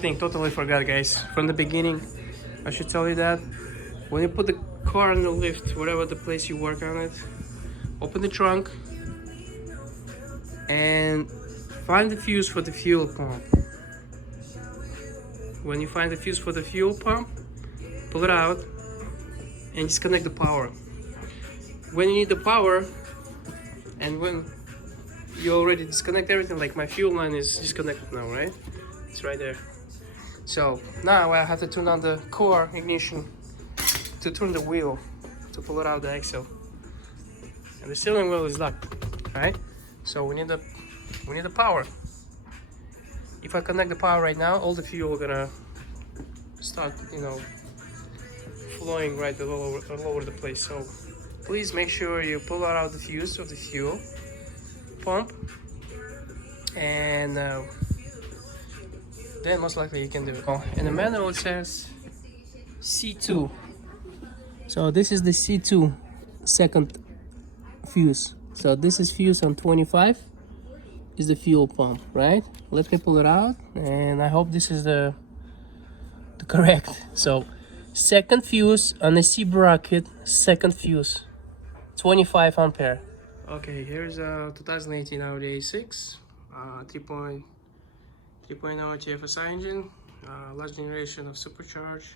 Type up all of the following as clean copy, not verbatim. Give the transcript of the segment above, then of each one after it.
thing, totally forgot, guys. From the beginning, I should tell you that when you put the car in the lift, whatever the place you work on it, open the trunk and find the fuse for the fuel pump. When you find the fuse for the fuel pump, pull it out and disconnect the power. When you need the power, and when you already disconnect everything, like my fuel line is disconnected now, right? It's right there. So now I have to turn on the core ignition to turn the wheel to pull it out the axle, and the steering wheel is locked, right? So we need the power. If I connect the power right now, all the fuel gonna start, flowing right all over the place. So please make sure you pull out the fuse of the fuel pump, and then most likely you can do it. In the manual it says C2. So this is the C2 second fuse. So this is fuse on 25 is the fuel pump, right? Let me pull it out, and I hope this is the correct. So second fuse on the C bracket, second fuse, 25 ampere. Okay, here's a 2018 Audi A6 3.0 TFSI engine, last generation of supercharged,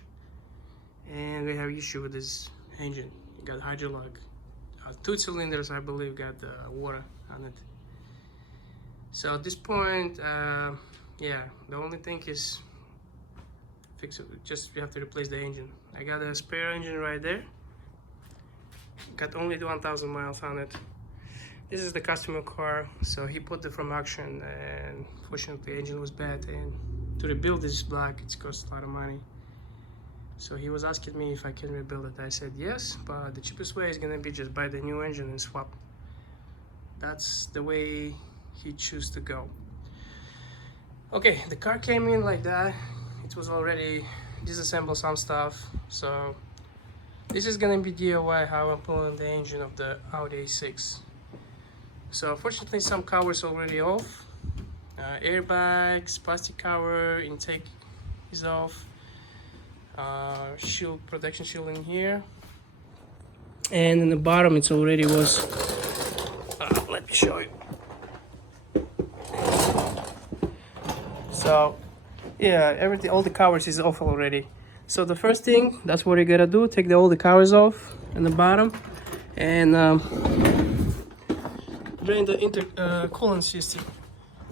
and we have issue with this engine. You got hydrolock, 2 cylinders I believe got water on it. So at this point, yeah, the only thing is fix it. Just you have to replace the engine. I got a spare engine right there. Got only 1,000 miles on it. This is the customer car, so he put it from auction, and fortunately the engine was bad, and to rebuild this block it's cost a lot of money. So he was asking me if I can rebuild it. I said yes, but the cheapest way is gonna be just buy the new engine and swap. That's the way he chose to go. Okay, the car came in like that. It was already disassembled some stuff, so this is gonna be DIY how I'm pulling the engine of the Audi A6. So unfortunately some covers already off, airbags, plastic cover, intake is off, shield, protection shield in here, and in the bottom it's already was, let me show you. So yeah, everything, all the covers is off already. So the first thing, that's what you gotta do, take all the covers off in the bottom, and drain the coolant system.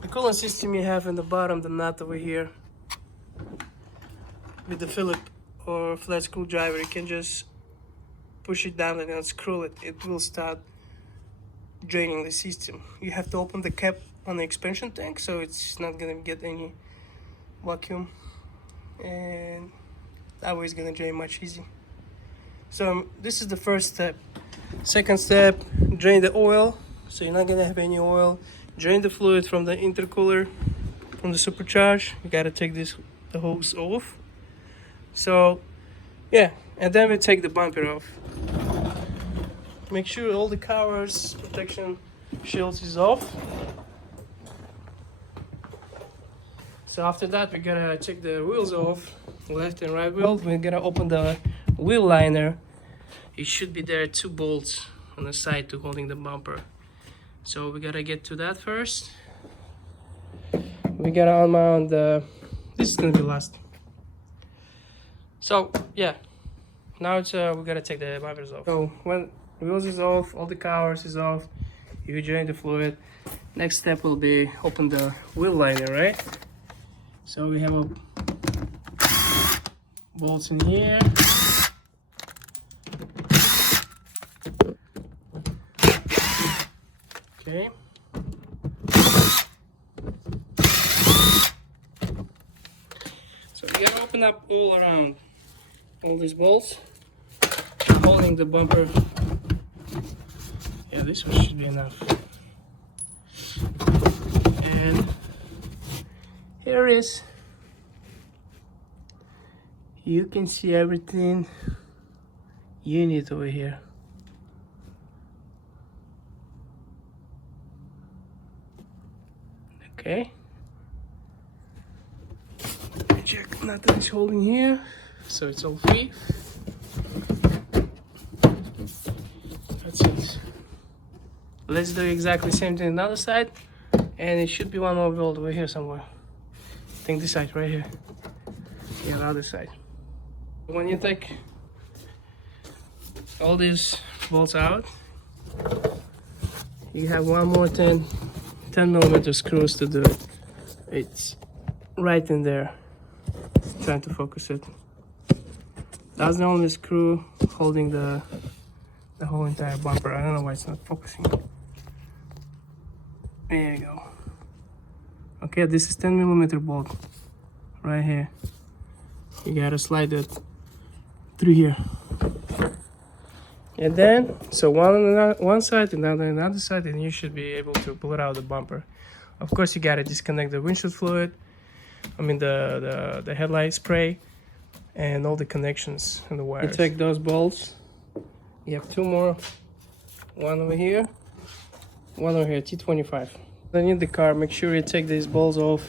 The coolant system you have in the bottom, the nut over here, with the Phillips or flat screwdriver, you can just push it down and unscrew it. It will start draining the system. You have to open the cap on the expansion tank, so it's not gonna get any vacuum, and that way it's gonna drain much easier. So this is the first step. Second step, drain the oil, so you're not gonna have any oil. Drain the fluid from the intercooler, from the supercharge. You gotta take the hose off. So yeah, and then we take the bumper off. Make sure all the covers, protection shields is off. So after that, we gotta take the wheels off, left and right wheel. We're gonna open the wheel liner. It should be there 2 bolts on the side to holding the bumper. So we gotta get to that first. We gotta unmount the, this is gonna be last. So yeah, now it's we gotta take the bumpers off. So when the wheels is off, all the covers is off, you drain the fluid. Next step will be open the wheel liner, right? So we have a bolts in here. Okay. So we gotta open up all around all these bolts, holding the bumper. Yeah, this one should be enough. And here it is. You can see everything you need over here. Okay. Nothing is holding here, so it's all free. That's it. Let's do exactly the same thing on the other side, and it should be one more bolt over here somewhere. I think this side right here. Yeah, the other side. When you take all these bolts out, you have one more 10 millimeter screws to do it. It's right in there. Trying to focus it. That's the only screw holding the whole entire bumper. I don't know why it's not focusing. There you go. Okay, this is 10 millimeter bolt right here. You gotta slide it through here. And then, so one on one side and another on the other side, and you should be able to pull it out of the bumper. Of course, you gotta disconnect the windshield fluid, I mean the headlight spray, and all the connections and the wires. You take those bolts. You have two more. One over here, one over here, T25. Then in the car, make sure you take these bolts off.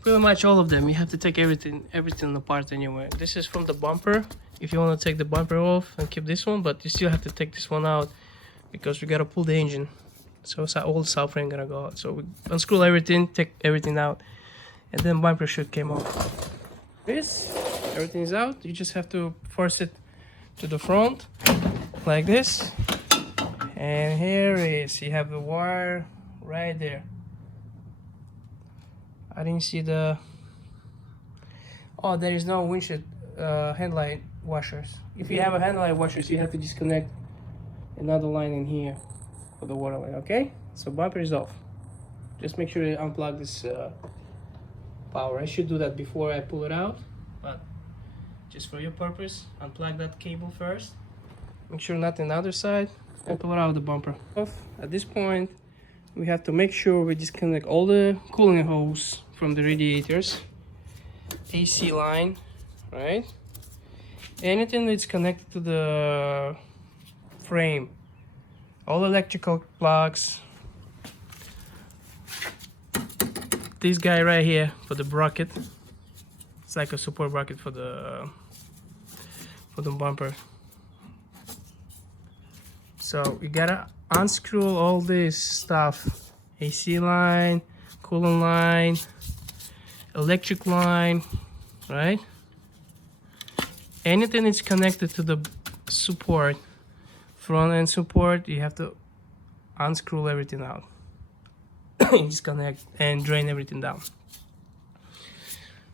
Pretty much all of them. You have to take everything apart anyway. This is from the bumper. If you want to take the bumper off and keep this one, but you still have to take this one out because we gotta pull the engine. So all the south frame gonna go out. So we unscrew everything, take everything out, and then bumper should come off. Everything is out. You just have to force it to the front like this. And here it is. You have the wire right there. I didn't see the... Oh, there is no windshield headlight washers. If you have a headlight washers, you have to disconnect another line in here for the water line, okay? So bumper is off. Just make sure you unplug this power. I should do that before I pull it out, but just for your purpose, unplug that cable first. Make sure not on the other side, and pull it out of the bumper. At this point, we have to make sure we disconnect all the cooling hose from the radiators, AC line, right? Anything that's connected to the frame, all electrical plugs. This guy right here for the bracket. It's like a support bracket for the bumper. So you gotta unscrew all this stuff: AC line, coolant line, electric line, right? Anything that's connected to the support, front end support, you have to unscrew everything out. Disconnect and drain everything down.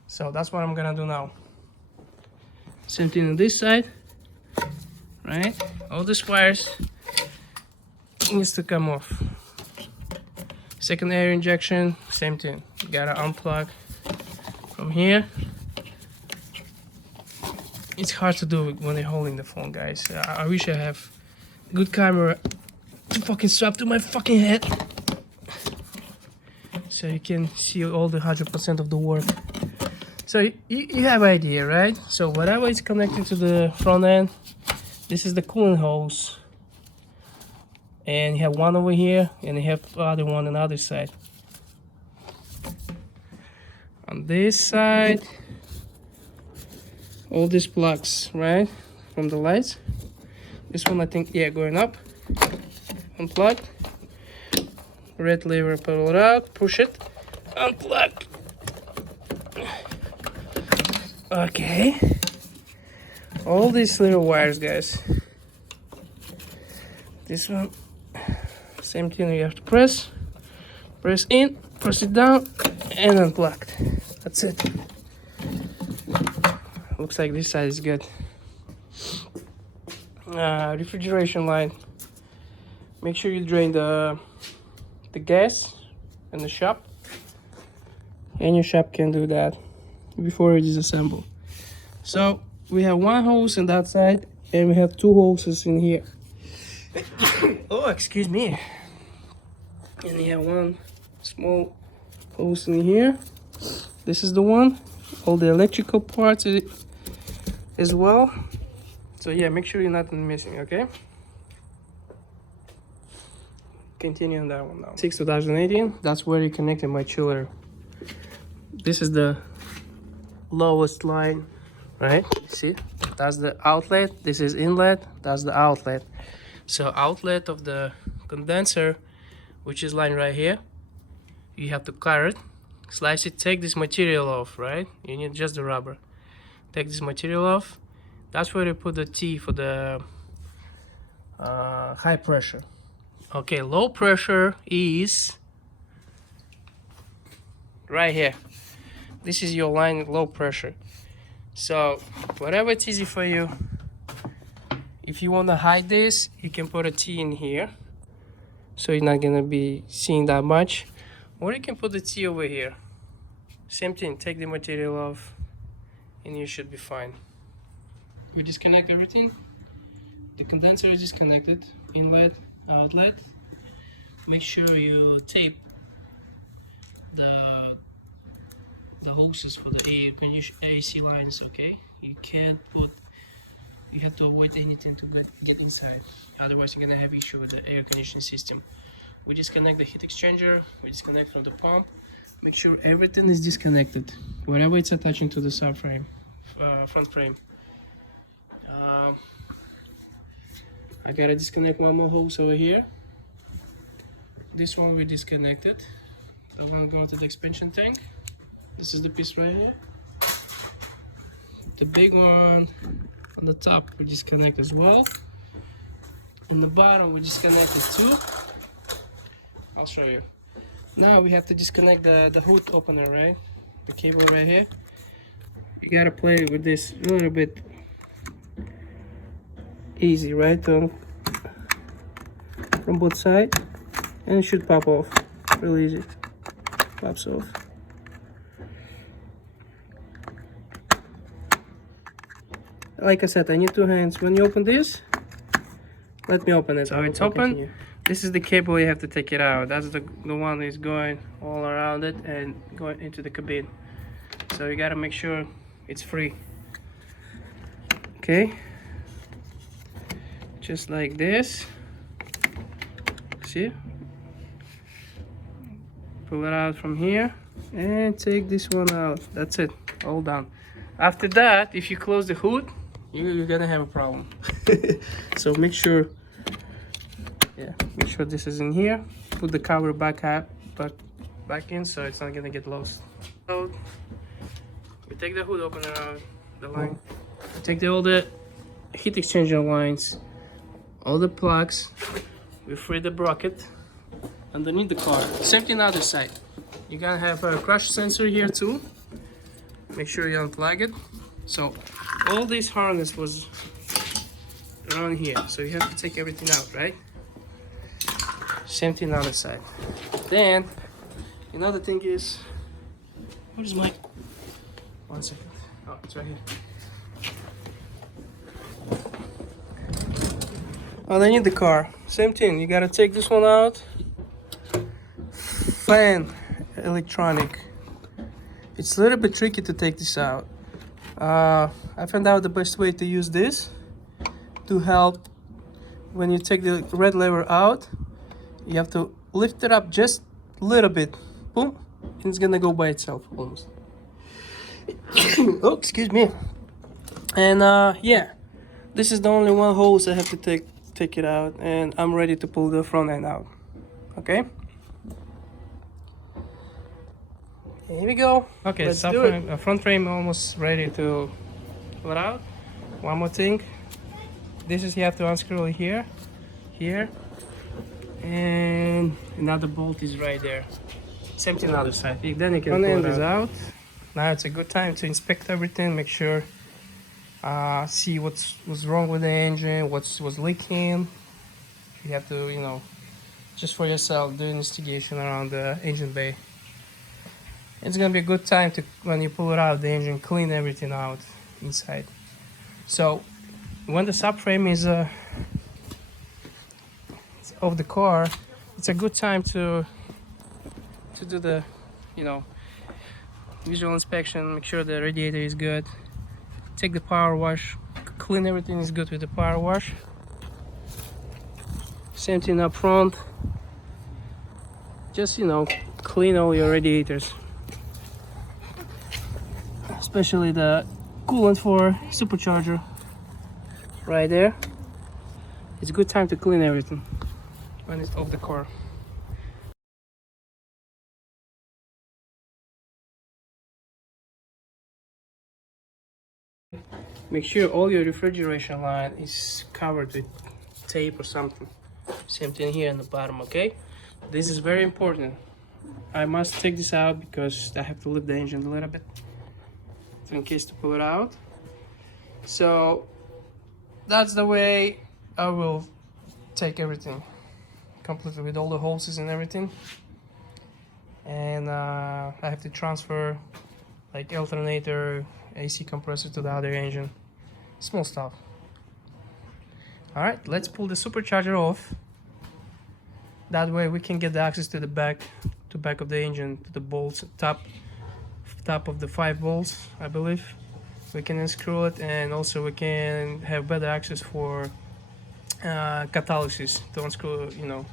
So that's what I'm gonna do now. Same thing on this side, right? All these wires needs to come off. Second air injection, same thing. You gotta unplug from here. It's hard to do when you're holding the phone, guys. I wish I have a good camera to fucking strap to my fucking head, so you can see all the 100% of the work. So you have an idea, right? So whatever is connected to the front end, this is the coolant hose. And you have one over here, and you have the other one on the other side. On this side, all these plugs, right, from the lights. This one, I think, yeah, going up. Unplug. Red lever, pull it out, push it, unplug. Okay. All these little wires, guys. This one, same thing, you have to press in, press it down, and unplugged. That's it. Looks like this side is good. Refrigeration line. Make sure you drain the gas in the shop. And your shop can do that before it is assembled. So we have one hose on that side, and we have two hoses in here. Oh, excuse me. And you have one small hose in here. This is the one. All the electrical parts as well. So yeah, make sure you're not missing, okay? Continue on that one now. 2018, that's where you connected my chiller. this is the lowest line, right? See, that's the outlet, this is inlet, that's the outlet. So outlet of the condenser, which is line right here, you have to cut it, slice it, take this material off, right? You need just the rubber. Take this material off. That's where you put the T for the high pressure. Okay, low pressure is right here. This is your line, low pressure. So whatever it's easy for you, if you want to hide this, you can put a T in here, so you're not gonna be seeing that much, or you can put the T over here. Same thing, take the material off and you should be fine. We disconnect everything. The condenser is disconnected, inlet, outlet. Make sure you tape the hoses for the air condition AC lines, okay? You have to avoid anything to get inside, otherwise you're gonna have issue with the air conditioning system. We disconnect the heat exchanger, we disconnect from the pump. Make sure everything is disconnected, wherever it's attaching to the subframe, front frame. I gotta disconnect one more hose over here. This one we disconnected. The one going to the expansion tank. This is the piece right here. The big one on the top we disconnect as well. In the bottom we disconnected too. I'll show you. Now we have to disconnect the hood opener, right? The cable right here. You gotta play with this a little bit easy, right? From both sides, and it should pop off real easy. Pops off. Like I said, I need two hands. When you open this, let me open it. So it's open. Continue. This is the cable, you have to take it out. That's the one that is going all around it and going into the cabin. So you gotta make sure it's free. Okay. Just like this. See? Pull it out from here and take this one out. That's it, all done. After that, if you close the hood, you're gonna have a problem. So make sure this is in here. Put the cover back in so it's not gonna get lost. So we take the hood opener out, the line. Take all the heat exchanger lines, all the plugs. We free the bracket underneath the car. Same thing on the other side. You're gonna have a crash sensor here too. Make sure you unplug it. So all this harness was around here, so you have to take everything out, right? Same thing on the other side. Then another thing is, where's my 1 second? Oh, it's right here. Underneath the car, same thing. You gotta take this one out. Fan electronic. It's a little bit tricky to take this out. I found out the best way to use this to help when you take the red lever out. You have to lift it up just a little bit. Boom, and it's gonna go by itself almost. Oh, excuse me. And yeah, this is the only one hose I have to take it out, and I'm ready to pull the front end out. Okay. Here we go. Okay, subframe, front frame almost ready to pull it out. One more thing. This is, you have to unscrew it here, and another bolt is right there. Same thing on the other side. Then you can pull it out. Now it's a good time to inspect everything, make sure, see what's wrong with the engine, what was leaking. You have to, just for yourself, do investigation around the engine bay. It's gonna be a good time to, when you pull it out, the engine, clean everything out inside. So when the subframe is of the car, it's a good time to do the visual inspection, make sure the radiator is good, take the power wash, clean everything is good with the power wash. Same thing up front, just clean all your radiators. especially the coolant for supercharger right there. It's a good time to clean everything when it's off the car. Make sure all your refrigeration line is covered with tape or something. Same thing here in the bottom, okay? This is very important. I must take this out because I have to lift the engine a little bit in case to pull it out. So that's the way I will take everything completely with all the hoses and everything. And I have to transfer like alternator, AC compressor to the other engine. Small stuff. Alright, let's pull the supercharger off. That way we can get the access to the back of the engine, to the bolts, top of the 5 bolts, I believe. We can unscrew it, and also we can have better access for catalysis. Don't unscrew, you know,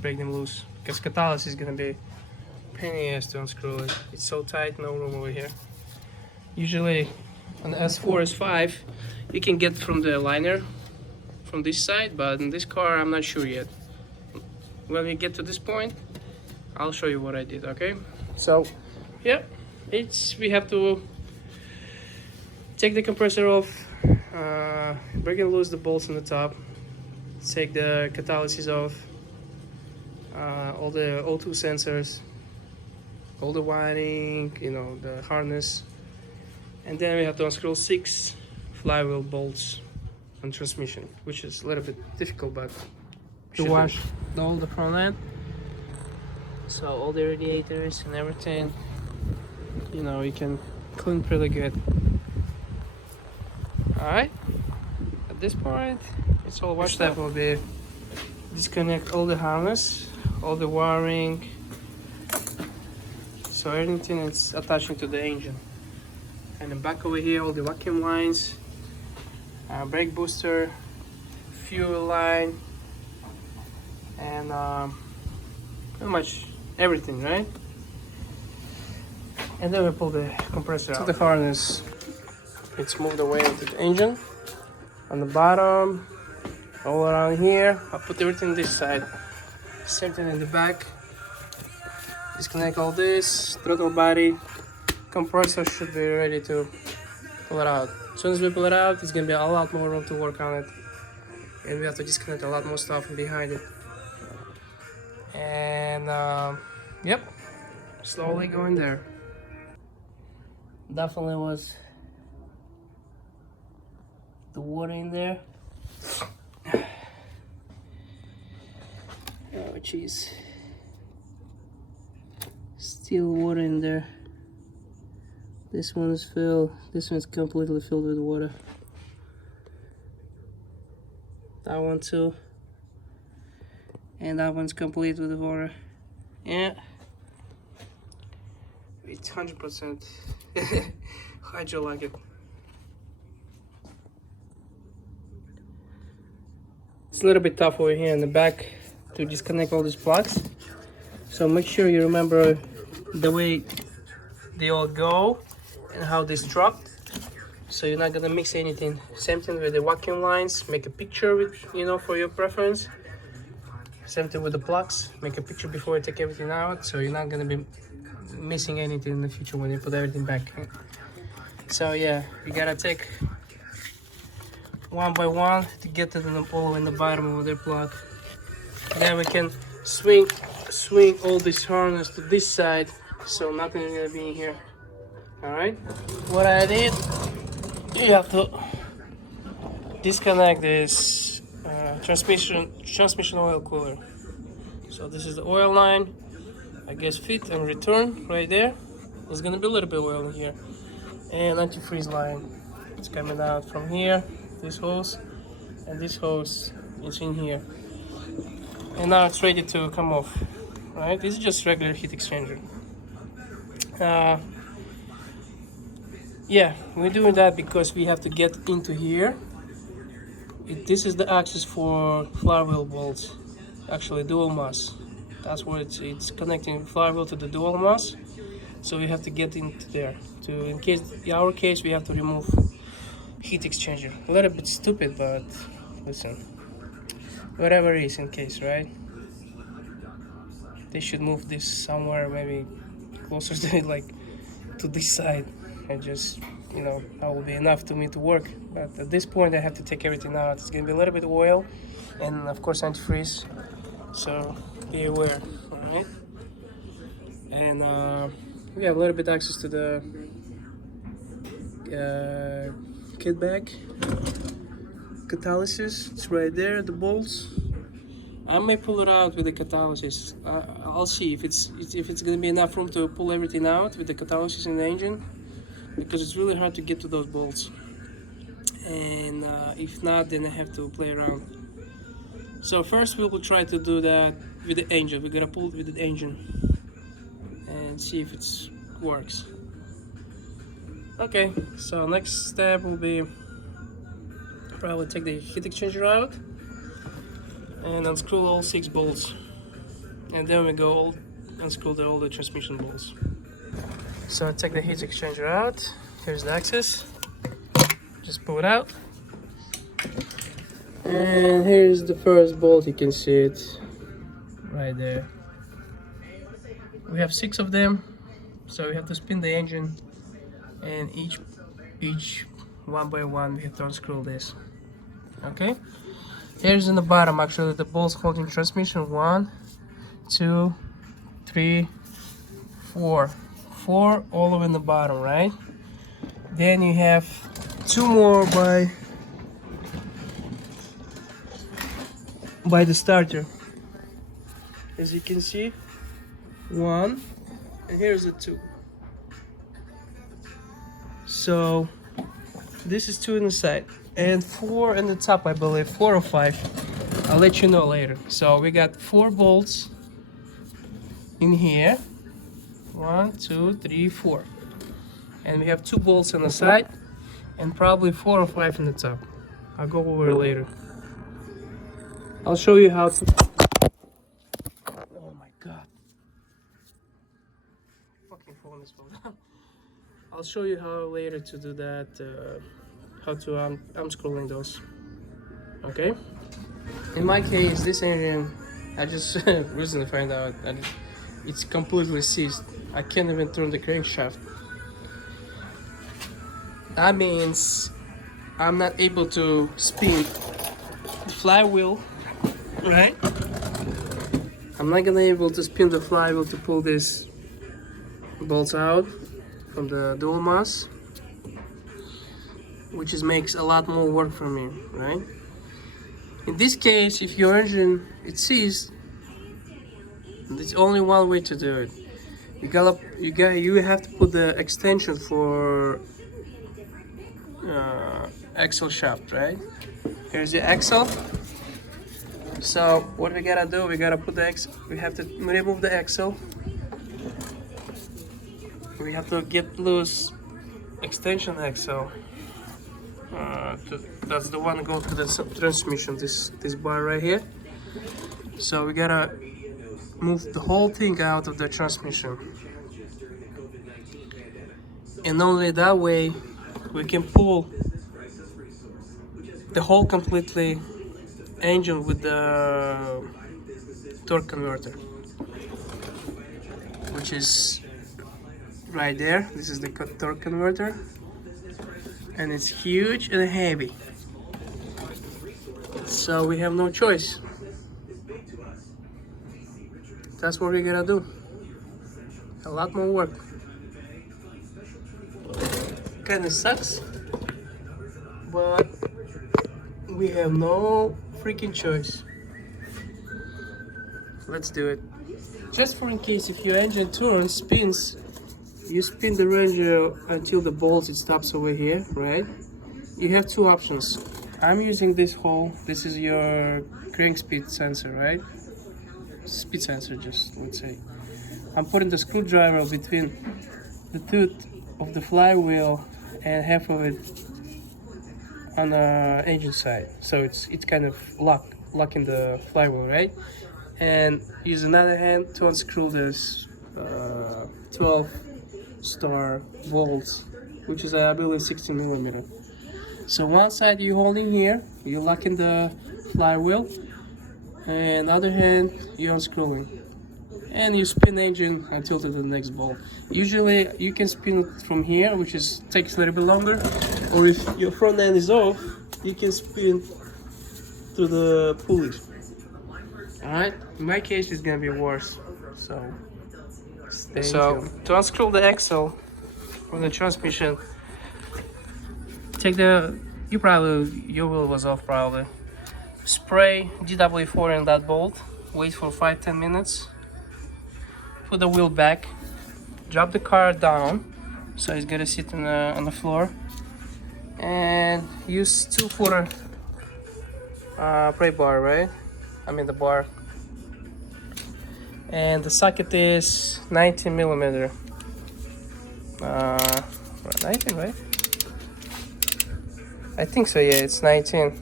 break them loose, because catalysis is gonna be pain in the ass to unscrew it. It's so tight, no room over here. Usually on the S4, S5, you can get from the liner from this side, but in this car I'm not sure yet. When we get to this point, I'll show you what I did, okay? So yeah, we have to take the compressor off, break and loose the bolts on the top, take the catalysis off, all the O2 sensors, all the wiring, you know, the harness, and then we have to unscrew 6 flywheel bolts on transmission, which is a little bit difficult, but to wash all the front end, so all the radiators and everything, you know, you can clean pretty good. Alright, at this point it's all washed up. Will be disconnect all the harness, all the wiring, so everything is attaching to the engine. And then back over here, all the vacuum lines, brake booster, fuel line, and pretty much everything, right? And then we pull the compressor out. So the harness, it's moved away into the engine. On the bottom, all around here, I'll put everything this side. Same thing in the back. Disconnect all this, throttle body, compressor should be ready to pull it out. As soon as we pull it out, it's gonna be a lot more room to work on it, and we have to disconnect a lot more stuff from behind it. And yep, slowly going there. Definitely was the water in there. Oh jeez, still water in there. This one is filled, this one's completely filled with water. That one too. And that one's complete with the water. Yeah. It's 100% how'd you like it? It's a little bit tough over here in the back to disconnect all these plugs. So make sure you remember the way they all go and how they struck, so you're not gonna mix anything. Same thing with the vacuum lines, make a picture with, you know, for your preference. Same thing with the plugs, make a picture before you take everything out, so you're not gonna be missing anything in the future when you put everything back. So yeah, you gotta take one by one to get to the all in the bottom of the plug. Then we can swing all this harness to this side, so nothing is gonna be in here. All right, what I did, you have to disconnect this transmission oil cooler. So this is the oil line, I guess fit and return right there. There's gonna be a little bit of oil in here, and antifreeze line. It's coming out from here, this hose, and this hose is in here. And now it's ready to come off. Right, this is just regular heat exchanger. Yeah, we're doing that because we have to get into here. This is the access for flywheel bolts, actually dual mass. That's where it's connecting flywheel to the dual mass. So we have to get into there. In our case, we have to remove heat exchanger. A little bit stupid, but listen, whatever it is in case, right? They should move this somewhere, maybe closer to like to this side, and just, you know, that will be enough to me to work. But at this point, I have to take everything out. It's gonna be a little bit of oil, and of course antifreeze. So be aware, all right? And we have a little bit access to the kit bag catalysis. It's right there, the bolts. I may pull it out with the catalysis. I'll see if it's gonna be enough room to pull everything out with the catalysis in the engine, because it's really hard to get to those bolts. And if not, then I have to play around. So first we will try to do that with the engine. We're gonna pull it with the engine and see if it works. Okay, so next step will be probably take the heat exchanger out and unscrew all 6 bolts, and then we go unscrew all the transmission bolts. So I take the heat exchanger out. Here's the axis. Just pull it out, and here's the first bolt. You can see it right there. We have 6 of them, so we have to spin the engine, and each one by one we have to unscrew this. Okay, here's in the bottom actually the bolts holding transmission. 1, 2, 3, 4 all over in the bottom, right? Then you have 2 more by the starter, as you can see. 1, and here's the 2. So this is 2 in the side and 4 in the top, I believe, 4 or 5. I'll let you know later. So we got 4 bolts in here. 1, 2, 3, 4, and we have 2 bolts on the side and probably 4 or 5 in the top. I'll go over it later. I'll show you how to. Oh my god, fucking phone is falling down. I'll show you how later to do that, how to unscrewing those. Okay, in my case this engine, I just recently found out that it's completely seized. I can't even turn the crankshaft. That means I'm not able to spin the flywheel, right? I'm not gonna able to spin the flywheel to pull these bolts out from the dual mass, which makes a lot more work for me, right? In this case, if your engine is seized, there's only one way to do it. You have to put the extension for axle shaft, right? Here's the axle. So what we gotta do, we gotta put the axle. We have to remove the axle. We have to get loose extension axle. That's the one going to the transmission. This bar right here. So we gotta move the whole thing out of the transmission, and only that way we can pull the whole completely engine with the torque converter, which is right there. This is the torque converter, and it's huge and heavy, so we have no choice. That's what we're gonna do. A lot more work. Kinda sucks, but we have no freaking choice. Let's do it. Just for in case, if your engine turns, spins, you spin the wrench until the bolts, it stops over here, right? You have 2 options. I'm using this hole. This is your crank speed sensor, right? Speed sensor, just let's say. I'm putting the screwdriver between the tooth of the flywheel and half of it on the engine side, so it's kind of locking the flywheel, right? And use another hand to unscrew this 12 star bolts, which is I believe 16 millimeter. So one side you're holding here, you're locking the flywheel, and the other hand you're unscrewing, and you spin engine until to the next bolt. Usually you can spin it from here, which is takes a little bit longer, or if your front end is off, you can spin to the pulley. Alright, in my case it's gonna be worse, so to unscrew the axle from the transmission, take the, your wheel was off probably, spray GW4 in that bolt, wait for 5-10 minutes, put the wheel back, drop the car down so it's gonna sit on the floor, and use 2-footer brake bar, right? I mean the bar, and the socket is 19 millimeter. 19, right? I think so, yeah, it's 19.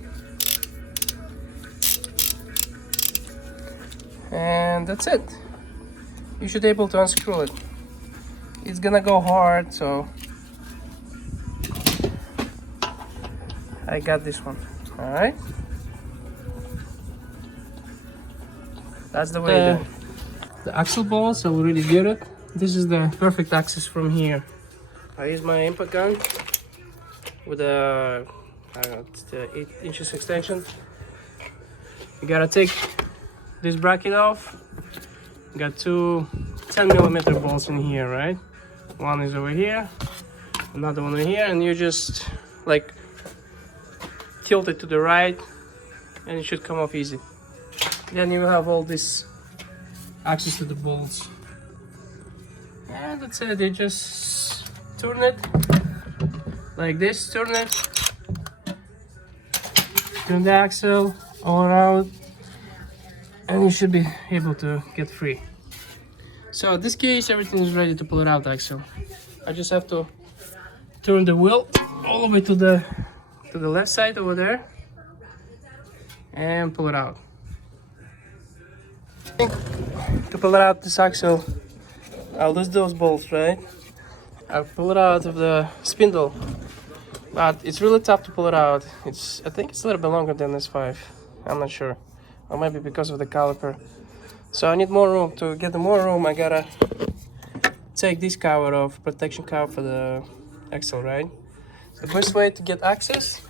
And that's it. You should be able to unscrew it. It's gonna go hard, so I got this one. All right, that's the way to do it. The axle balls, I already did it. This is the perfect access from here. I use my impact gun with a, I don't know, it's the 8 inches extension. You gotta take this bracket off. You got two 10 millimeter bolts in here, right? One is over here, another one over here, and you just like tilt it to the right, and it should come off easy. Then you have all this access to the bolts, and that's it. You just turn it like this, turn it, turn the axle all around, and you should be able to get free. So in this case, everything is ready to pull it out, axle. I just have to turn the wheel all the way to the left side over there and pull it out. To pull it out, this axle, I'll lose those bolts, right? I'll pull it out of the spindle, but it's really tough to pull it out. I think it's a little bit longer than this 5. I'm not sure, or maybe because of the caliper. So I need more room. To get the more room, I gotta take this cover off, protection cover for the axle, right? The best way to get access,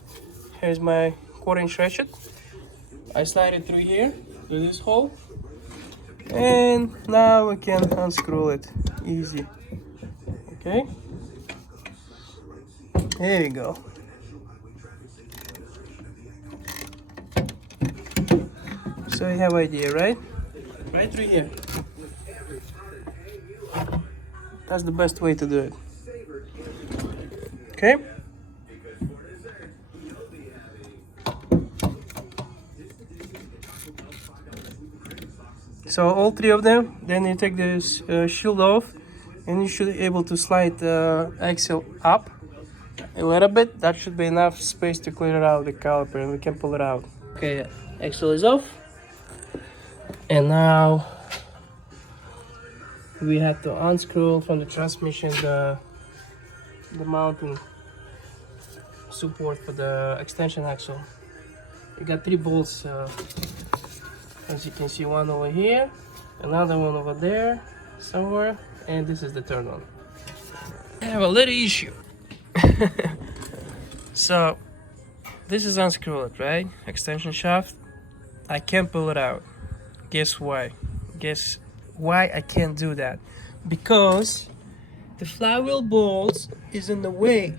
here's my 1/4-inch ratchet. I slide it through here, through this hole, and now we can unscrew it easy. Okay, there you go. So you have idea, right? Right through here. That's the best way to do it. Okay. So all 3 of them, then you take this shield off, and you should be able to slide the axle up a little bit. That should be enough space to clear out the caliper, and we can pull it out. Okay, axle is off, and now we have to unscrew from the transmission the mounting support for the extension axle. You got 3 bolts, as you can see, one over here, another one over there somewhere, and this is the third one. I have a little issue. So this is unscrewed, right? Extension shaft. I can't pull it out. Guess why? Guess why I can't do that? Because the flywheel bolts is in the way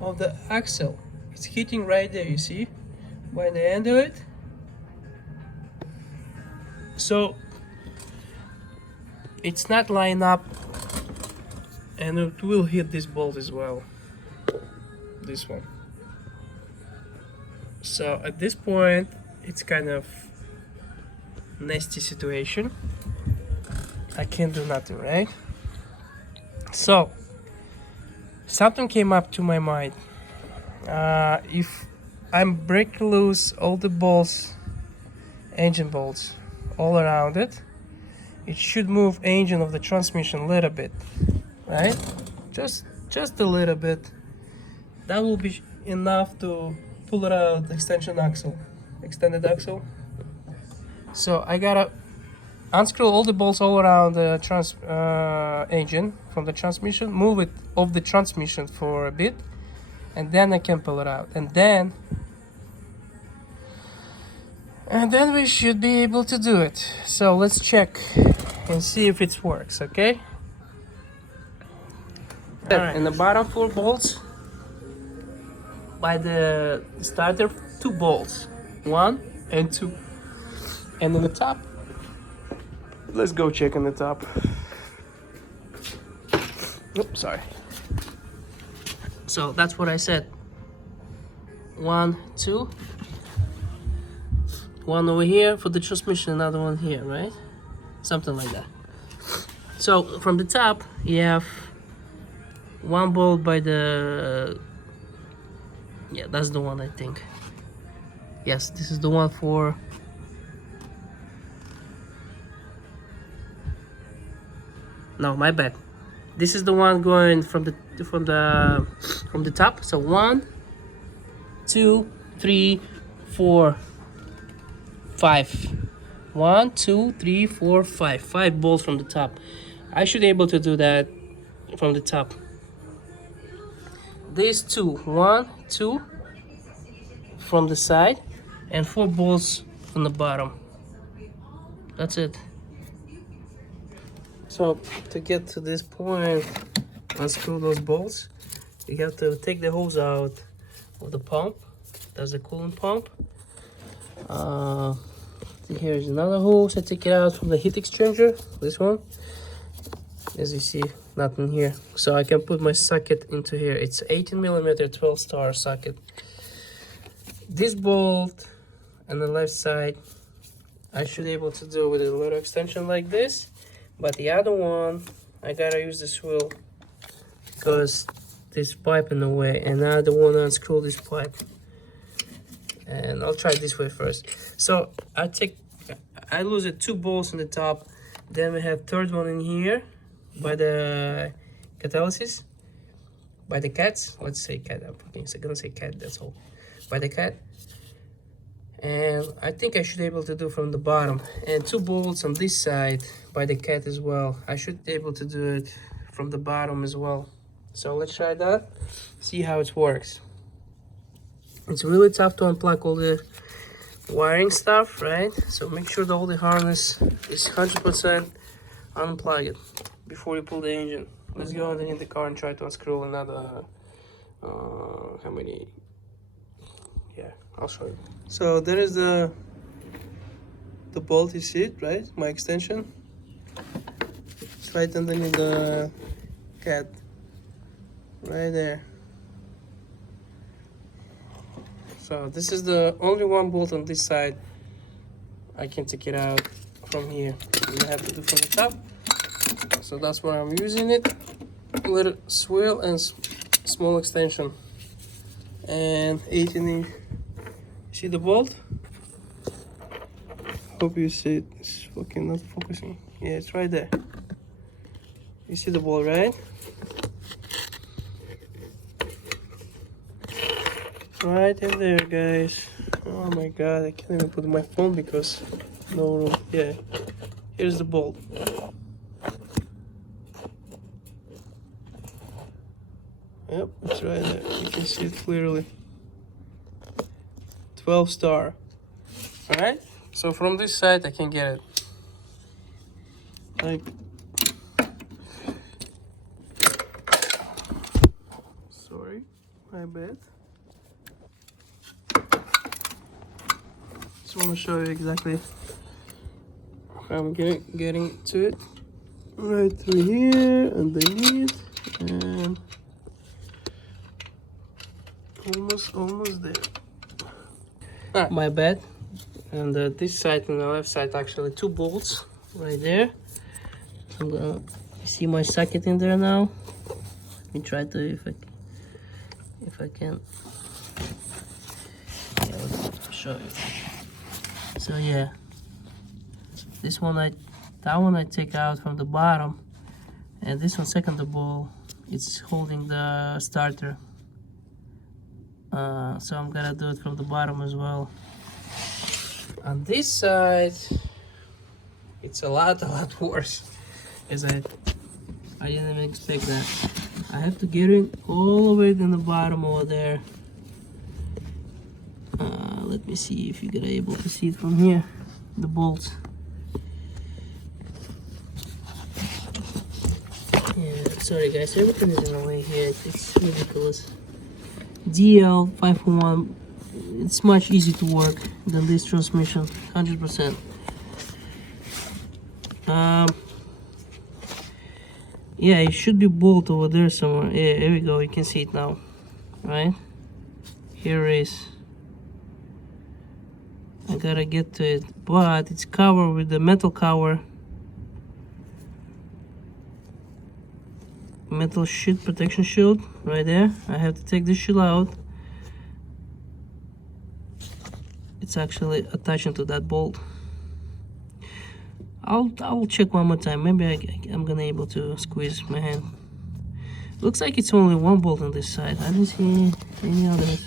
of the axle. It's hitting right there, you see, by the end of it. So it's not lined up, and it will hit this bolt as well, this one. So at this point it's kind of nasty situation. I can't do nothing, right? So something came up to my mind. If I'm break loose all the bolts, engine bolts, all around it, it should move engine of the transmission a little bit, right? just a little bit. That will be enough to pull it out the extended axle. So I gotta unscrew all the bolts all around the engine from the transmission, move it off the transmission for a bit, and then I can pull it out, and then we should be able to do it. So let's check and see if it works, okay? All right. In the bottom 4 bolts by the starter, 2 bolts, 1 and 2, and in the top, let's go check on the top. Oops, sorry. So that's what I said. 1, 2. One over here for the transmission, another one here, right? Something like that. So from the top, you have 1 bolt by the... Yeah, that's the one, I think. Yes, this is the one for... No, my bad. This is the one going from the top. So 1, 2, 3, 4, 5. 1, 2, 3, 4, 5. 5 bolts from the top. I should be able to do that from the top. These 2, 1, 2 from the side, and 4 bolts from the bottom. That's it. So to get to this point, unscrew those bolts. You have to take the hose out of the pump. That's the coolant pump. Here's another hose. I take it out from the heat exchanger. This one. As you see, nothing here. So I can put my socket into here. It's 18mm 12-star socket. This bolt on the left side, I should be able to do with a little extension like this. But the other one, I gotta use this wheel because this pipe in the way, and I don't want to unscrew this pipe. And I'll try this way first. So I lose it 2 bolts on the top. Then we have third one in here by the catalysis, by the cats. Let's say cat. I'm gonna say cat. That's all. By the cat. And I think I should be able to do from the bottom, and 2 bolts on this side by the cat as well. I should be able to do it from the bottom as well. So let's try that, see how it works. It's really tough to unplug all the wiring stuff, right? So make sure that all the harness is 100% unplug it before you pull the engine. Let's go underneath the car and try to unscrew another how many? Yeah, I'll show you. So there is the bolt, you see it, right? My extension. It's right underneath the cat. Right there. So this is the only 1 bolt on this side. I can take it out from here. You have to do from the top. So that's why I'm using it. Little swirl and small extension. And 18-inch. See the bolt? Hope you see it. It's fucking not focusing. Yeah, it's right there. You see the bolt, right? Right in there, guys. Oh my god, I can't even put my phone because no room. Yeah, here's the bolt. Yep, it's right there. You can see it clearly. 12-star. Alright, so from this side I can get it. Like, sorry, my bad. Just want to show you exactly how I'm getting to it. Right through here, underneath, and almost there. My bad. And this side and the left side, actually 2 bolts right there. I'm gonna see my socket in there now. Let me try to if I can. Yeah, let's show you. So yeah, that one I take out from the bottom, and this one second the ball it's holding the starter. So I'm gonna do it from the bottom as well. On this side, it's a lot worse. As I didn't even expect that. I have to get it all the way in the bottom over there. Let me see if you're gonna able to see it from here. The bolts. Yeah, sorry guys, everything is in the way here. It's ridiculous. DL501, it's much easier to work than this transmission, 100%. Yeah, it should be bolt over there somewhere. Yeah, here we go, you can see it now, right? Here it is. I gotta get to it, but it's covered with the metal cover. Metal sheet, protection shield, right there. I have to take this shield out. It's actually attaching to that bolt. I'll check one more time. Maybe I'm gonna able to squeeze my hand. Looks like it's only one bolt on this side. I don't see any others.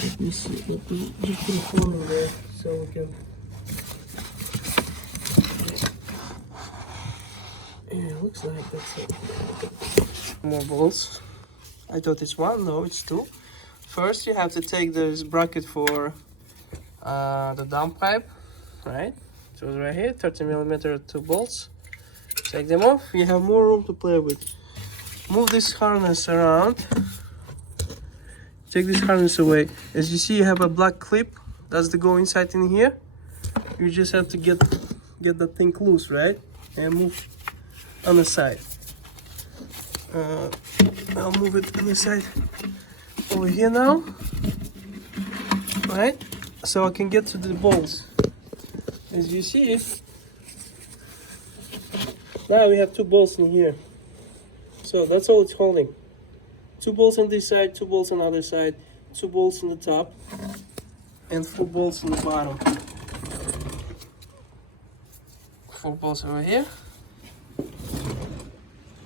Let me see. Let me just put a hole in there so we can. Yeah, looks like that's it. More bolts. I thought it's one. No, it's two. First, you have to take this bracket for the downpipe, right? So it's right here, 30mm 2 bolts. Take them off. You have more room to play with. Move this harness around. Take this harness away. As you see, you have a black clip. That's the go inside in here. You just have to get that thing loose, right? And move on the side. I'll move it on the side over here now. Right? So I can get to the bolts. As you see, now we have 2 bolts in here. So that's all it's holding. 2 bolts on this side, 2 bolts on the other side, 2 bolts on the top, and 4 bolts on the bottom. 4 bolts over here.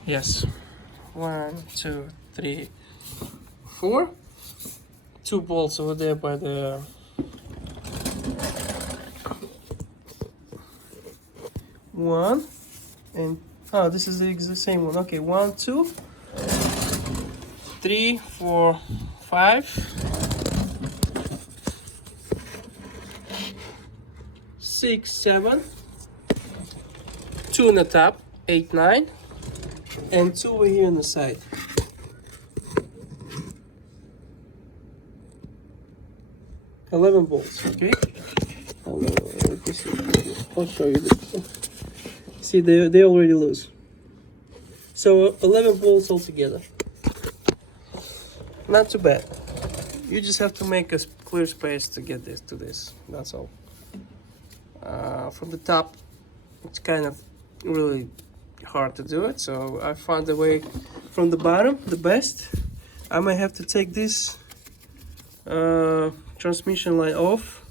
Yes. 1, 2, 3, 4. 2 bolts over there by the one, and oh, this is the same one. Okay, 1, 2, 3, 4, 5, 6, 7, 2 on the top, 8, 9, and 2 over here on the side. $11 bolts, okay? I'll show you this. See, they already loose. So 11 bolts altogether. Not too bad. You just have to make a clear space to get this to this. That's all. From the top, it's kind of really hard to do it. So I found the way from the bottom, the best. I might have to take this transmission line off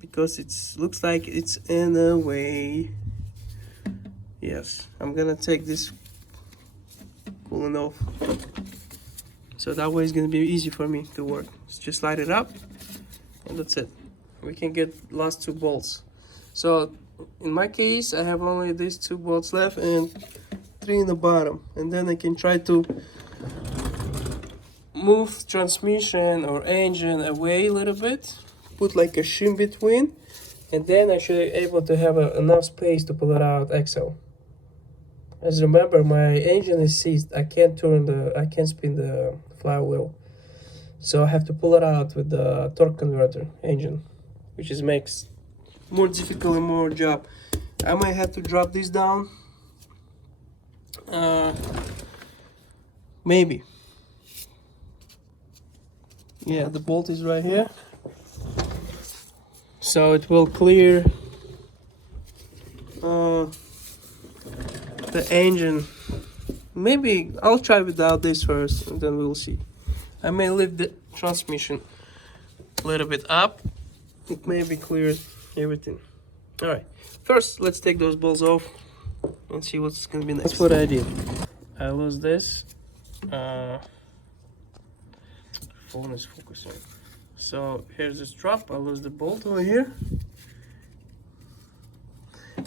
because it looks like it's in the way. Yes, I'm gonna take this pulling off, so that way it's gonna be easy for me to work. Just slide it up and that's it. We can get last 2 bolts. So in my case, I have only these 2 bolts left and 3 in the bottom, and then I can try to move transmission or engine away a little bit, put like a shim between, and then I should be able to have enough space to pull it out axle. As remember, my engine is seized. I can't spin the flywheel, so I have to pull it out with the torque converter engine, which makes more difficult and more job. I might have to drop this down. Maybe. Yeah, the bolt is right here, so it will clear the engine. Maybe I'll try without this first, and then we'll see. I may lift the transmission a little bit up. It maybe clears everything. All right, first let's take those bolts off. and see what's gonna be next. That's what I did. I lose this. Phone is focusing. So here's the strap. I lose the bolt over here,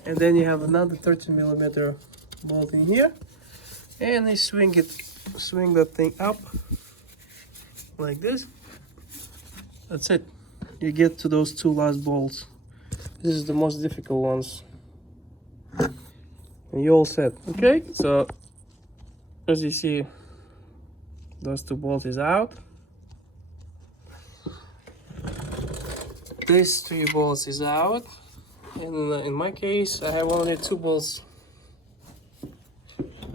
and then you have another 13mm bolt in here, and I swing that thing up like this. That's it. You get to those two last bolts. This is the most difficult ones, and you all set. Okay, so as you see, those two bolts is out. This 3 bolts is out, and in my case I have only 2 bolts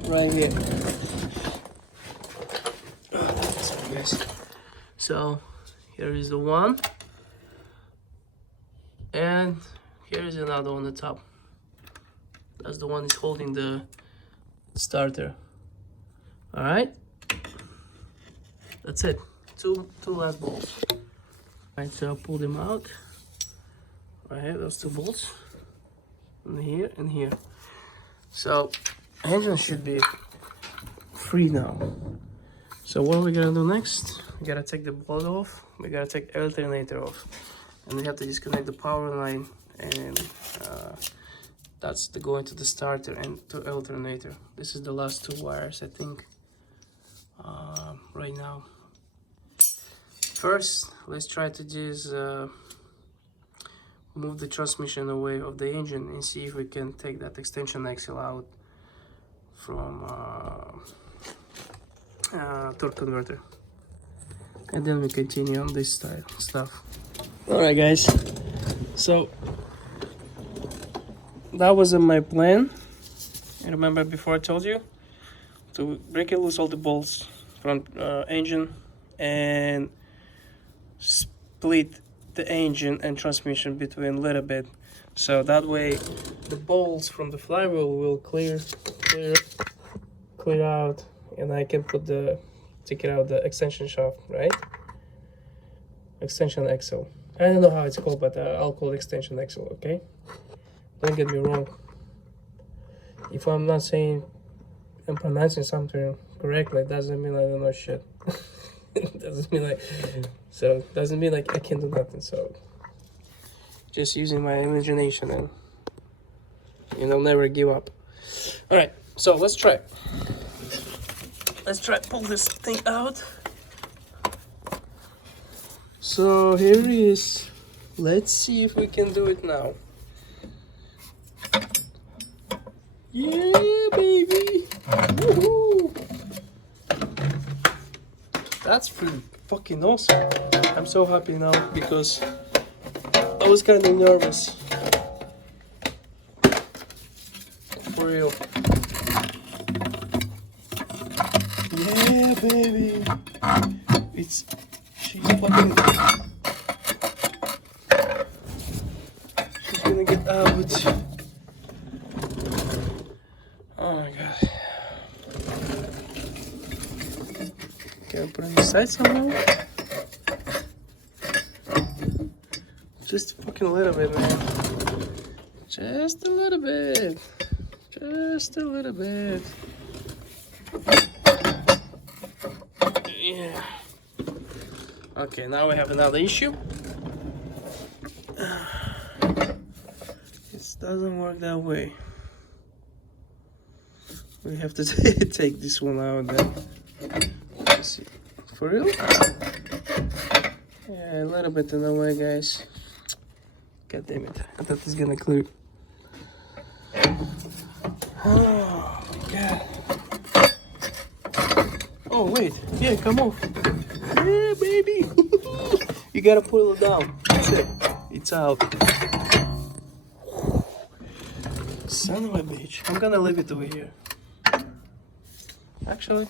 right here. So here is the one, and here is another on the top. That's the one that's holding the starter. All right, that's it. Two last bolts. Right, so I'll pull them out. Right here, those 2 bolts, and here and here. So engine should be free now. So what are we gonna do next? We gotta take the bolt off. We gotta take alternator off, and we have to disconnect the power line, and that's the going to the starter and to alternator. This is the last 2 wires, I think, right now. First, let's try to just move the transmission away of the engine and see if we can take that extension axle out from torque converter, and then we continue on this style stuff. All right, guys, so that wasn't my plan. And remember, before I told you to break and loose all the bolts from engine and split the engine and transmission between a little bit, so that way the bolts from the flywheel will clear out, and I can take it out the extension shaft, right? Extension axle. I don't know how it's called, but I'll call it extension axle. Okay, don't get me wrong. If I'm not saying I'm pronouncing something correctly, doesn't mean I don't know shit. doesn't mean like I can do nothing. So just using my imagination, and never give up. All right, so let's try pull this thing out. So here it is. Let's see if we can do it now. Yeah, baby. Woohoo! That's pretty fucking awesome. I'm so happy now because I was kind of nervous. For real. Yeah, baby. She's gonna get out. Oh my god. Can I put it on the side somehow? Just fucking a little bit, man. Just a little bit. Just a little bit. Yeah. Okay, now we have another issue. It doesn't work that way. We have to take this one out then. Let's see. For real? Yeah, a little bit in the way, guys. God damn it. I thought this was gonna clear. Oh, God. Oh, wait. Yeah, come off. Yeah, baby. You gotta pull it down. That's it. It's out. Son of a bitch. I'm gonna leave it over here. Actually,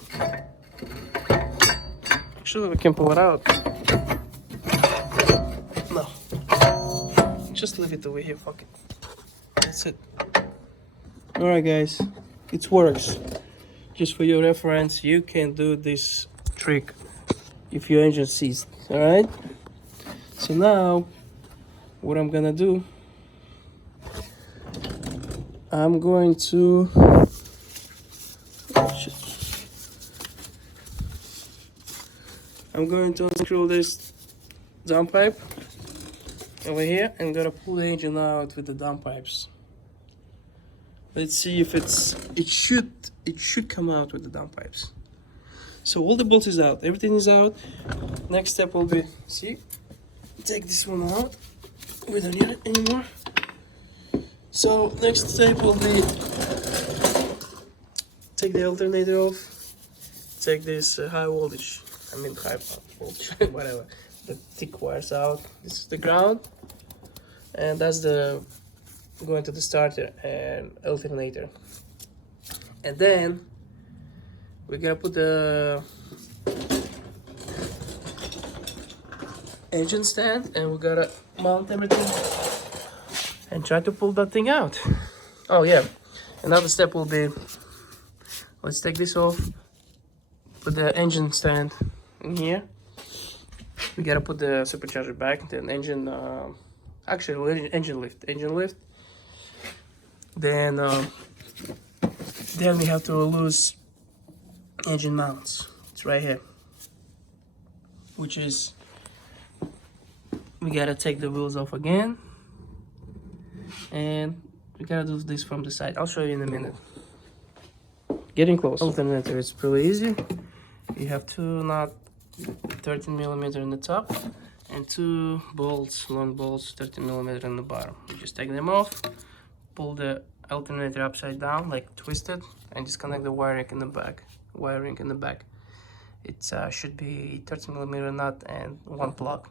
we can pull it out. No. Just leave it over here. Fuck it. That's it. Alright, guys. It works. Just for your reference, you can do this trick if your engine seized. Alright? So now, what I'm gonna do, I'm going to unscrew this dump pipe over here and gonna pull the engine out with the dump pipes. Let's see if it should come out with the dump pipes. So all the bolts is out, everything is out. Next step will be, see, take this one out. We don't need it anymore. So next step will be take the alternator off, take this high voltage, high voltage, whatever, the thick wires out. This is the ground, and that's the going to the starter and alternator. And then we gotta put the engine stand, and we gotta mount everything and try to pull that thing out. Oh yeah, another step will be, let's take this off, put the engine stand in here. We gotta put the supercharger back, then engine engine lift. Then we have to lose engine mounts. It's right here, which is, we gotta take the wheels off again, and we gotta do this from the side. I'll show you in a minute. Getting close. Alternator is pretty easy. You have two nut 13mm in the top and two bolts, long bolts, 13mm in the bottom. You just take them off, pull the alternator upside down, like twist it, and disconnect the wiring in the back. It should be 13mm nut and one plug.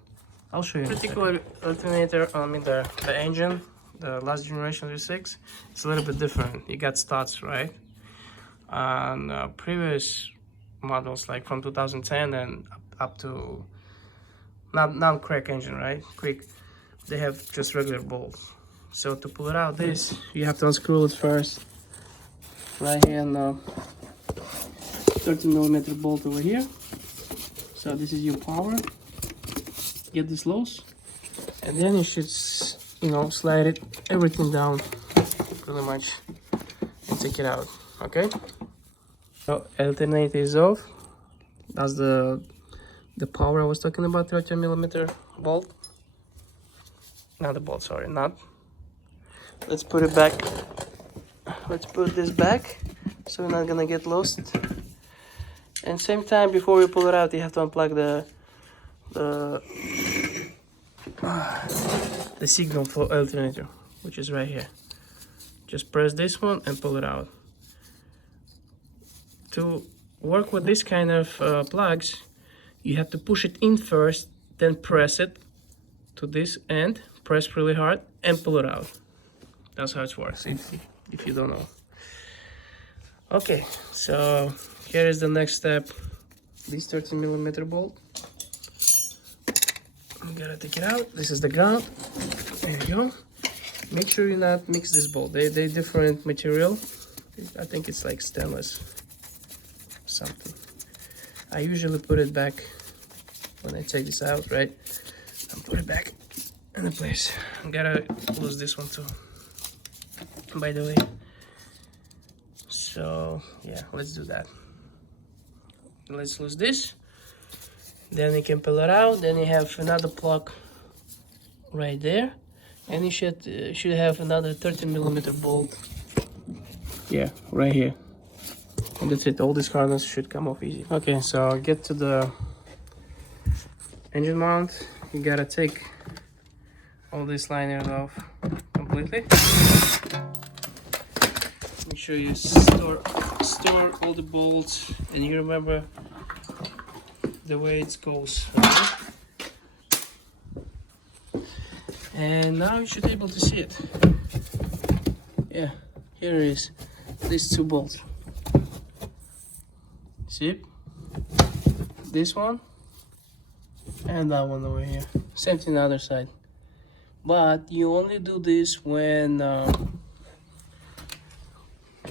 I'll show you. Particular alternator, the engine, the last generation V6, it's a little bit different. You got studs, right? On previous models, like from 2010 and up to not CREC engine, right? CREC, they have just regular bolts. So to pull it out, you have to unscrew it first. Right here, and 13mm bolt over here. So this is your power. Get this loose, and then you should, slide everything down, pretty much, and take it out. Okay. So alternator is off. That's the power I was talking about, 13mm bolt. Not the bolt, sorry, not. Let's put it back. Let's put this back so we're not gonna get lost. And same time, before we pull it out, you have to unplug the signal for alternator, which is right here. Just press this one and pull it out. To work with this kind of plugs, you have to push it in first, then press it to this end, press really hard, and pull it out. That's how it works, if you don't know. Okay, so here is the next step. This 13mm bolt. You gotta take it out. This is the ground. There you go. Make sure you not mix this bolt. They're different material. I think it's like stainless something. I usually put it back when I take this out, right? And put it back in the place. I gotta lose this one too, by the way. So yeah, let's do that. Let's lose this. Then you can pull it out. Then you have another plug right there, and you should have another 13mm bolt. Yeah, right here. And that's it. All this harness should come off easy. Okay, so get to the engine mount. You gotta take all these liners off completely. Make sure you store all the bolts, and you remember the way it goes. Okay? And now you should be able to see it. Yeah, here it is. These two bolts. See it? This one and that one over here. Same thing the other side. But you only do this when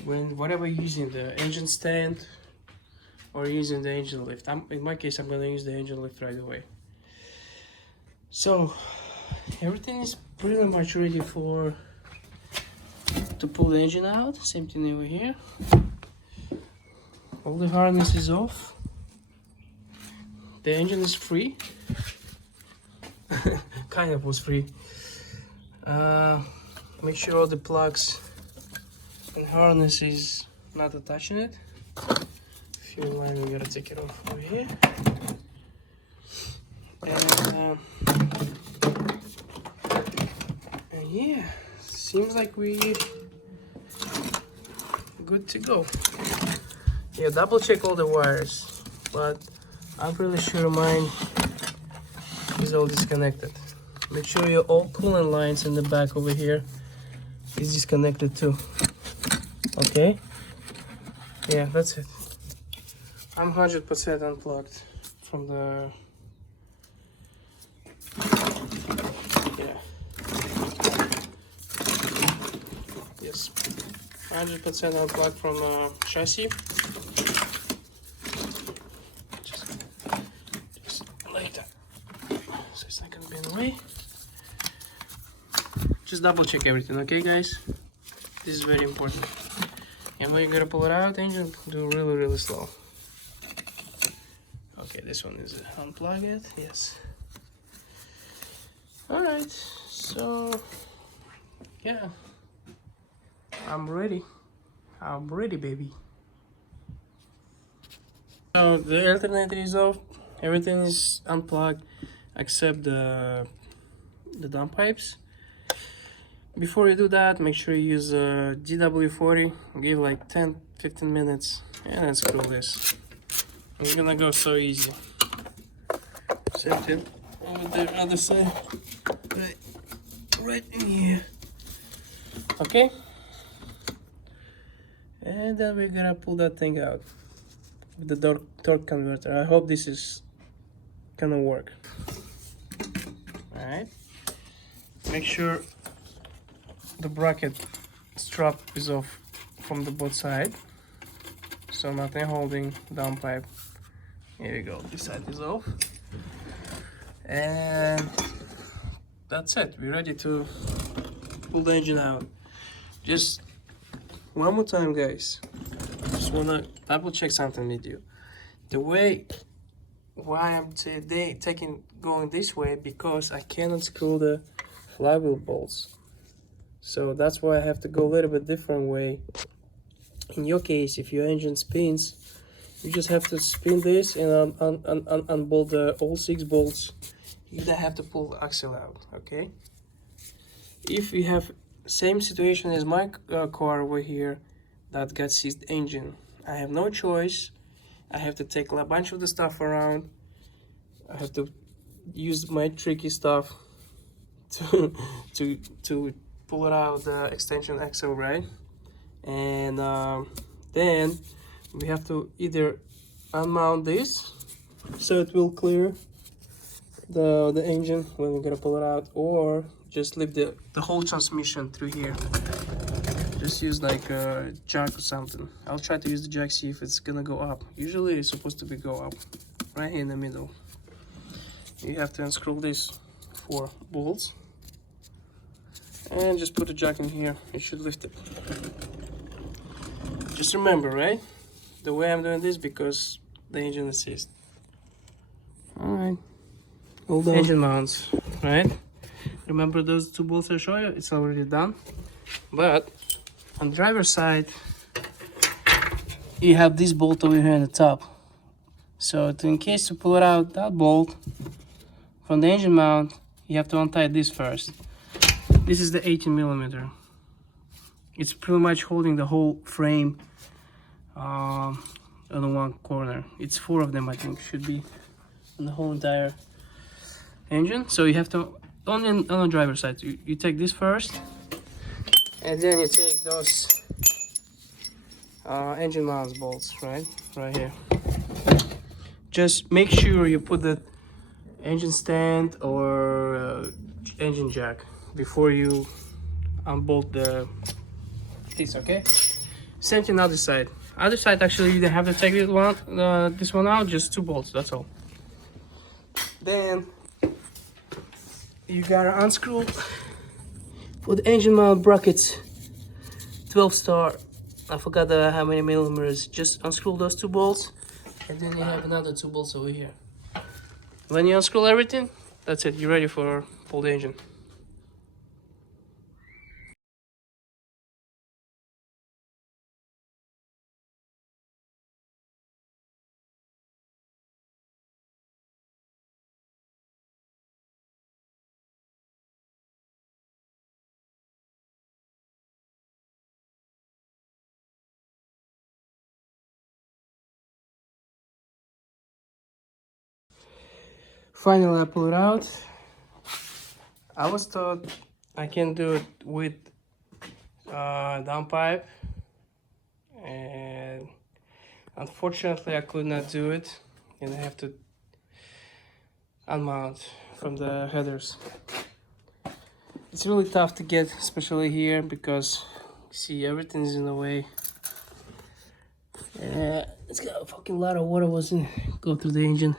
whatever you're using, the engine stand or using the engine lift. In my case, I'm gonna use the engine lift right away. So everything is pretty much ready for to pull the engine out. Same thing over here. All the harness is off. The engine is free. Kind of was free. Make sure all the plugs and harness is not attaching it. Fuel line, we gotta take it off over here. And yeah, seems like we good to go. Yeah, double check all the wires, but I'm pretty sure mine is all disconnected. Make sure your all coolant lines in the back over here is disconnected too. Okay? Yeah, that's it. I'm 100% unplugged from the... Yeah. Yes. 100% unplugged from the chassis. Just like that. So it's not gonna be in the way. Just double check everything, okay guys? This is very important. And when you're gonna pull it out, engine do really slow. Okay, this one is unplug it, yes. Alright, so yeah. I'm ready, baby. So the alternator is off, everything is unplugged except the dump pipes. Before you do that, make sure you use DW40, give like 10-15 minutes and then screw this. It's gonna go so easy. Same thing over the other side, right in here. Okay, and then we're gonna pull that thing out with the torque converter. I hope this is gonna work. All right, make sure the bracket strap is off from the both side, so nothing holding down pipe. Here we go, this side is off, and that's it. We're ready to pull the engine out. Just one more time, guys, just wanna double check something with you. The way why I'm today going this way, because I cannot screw the flywheel bolts. So that's why I have to go a little bit different way. In your case, if your engine spins, you just have to spin this and unbolt all 6 bolts. You don't have to pull the axle out, okay? If you have same situation as my car over here that got seized engine, I have no choice. I have to take a bunch of the stuff around. I have to use my tricky stuff to pull it out the extension axle, right? And then we have to either unmount this so it will clear the engine when we're gonna pull it out, or just leave the whole transmission through here. Just use like a jack or something. I'll try to use the jack, see if it's gonna go up. Usually it's supposed to be go up right here in the middle. You have to unscrew these 4 bolts and just put the jack in here. It should lift it. Just remember, right, the way I'm doing this, because the engine is seized. All right, hold on. Engine mounts, right? Remember those 2 bolts I showed you? It's already done. But on the driver's side, you have this bolt over here on the top. So in case to pull it out, that bolt from the engine mount, you have to untie this first. This is the 18mm. It's pretty much holding the whole frame on the one corner. It's 4 of them, I think, should be on the whole entire engine. So you have to, on the driver's side, you take this first, and then you take those engine mounts bolts, right here. Just make sure you put the engine stand or engine jack before you unbolt this, okay? Same thing other side. Other side, actually, you don't have to take this one out, just 2 bolts, that's all. Then you gotta unscrew for the engine mount brackets. 12 star. I forgot how many millimeters. Just unscrew those two bolts, and then you have another two bolts over here. When you unscrew everything, that's it. You're ready for pull the engine. Finally, I pull it out. I was taught I can do it with downpipe, and unfortunately I could not do it, and I have to unmount from the headers. It's really tough to get, especially here, because you see everything is in the way. It's got a fucking lot of water was in go through the engine.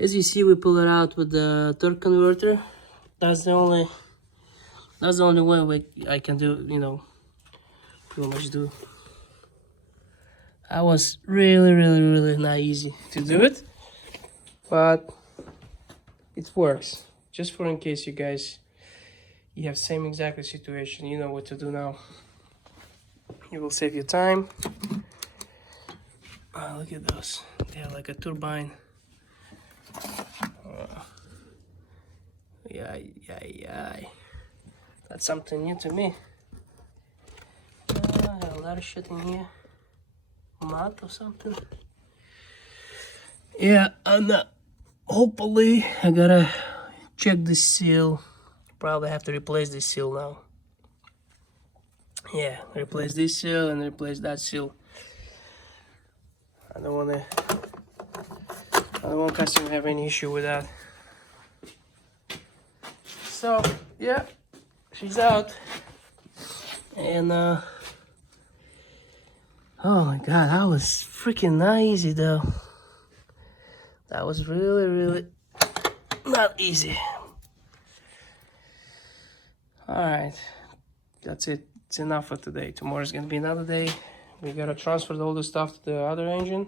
As you see, we pull it out with the torque converter. That's the only way I can do, you know, pretty much do. I was really not easy to do it, but it works. Just for in case you guys have same exactly situation, you know what to do now. You will save your time. Oh, look at those. They're like a turbine. Yeah. That's something new to me. I have a lot of shit in here. Mud or something. Yeah, and hopefully I gotta check this seal. Probably have to replace this seal now. Yeah, replace this seal and replace that seal. I don't want customer to have any issue with that. So yeah, she's out. And oh my god, that was freaking not easy though. That was really not easy. Alright, that's it. It's enough for today. Tomorrow's gonna be another day. We gotta transfer all the stuff to the other engine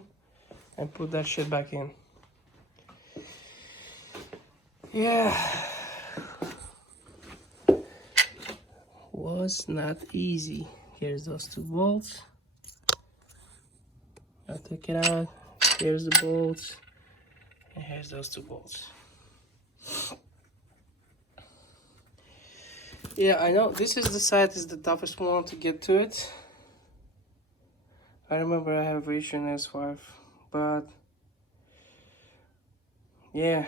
and put that shit back in. Yeah, was not easy. Here's those two bolts. I'll take it out. Here's the bolts, and here's those two bolts. Yeah, I know this is the side is the toughest one to get to it. I remember I have reached an S5, but yeah,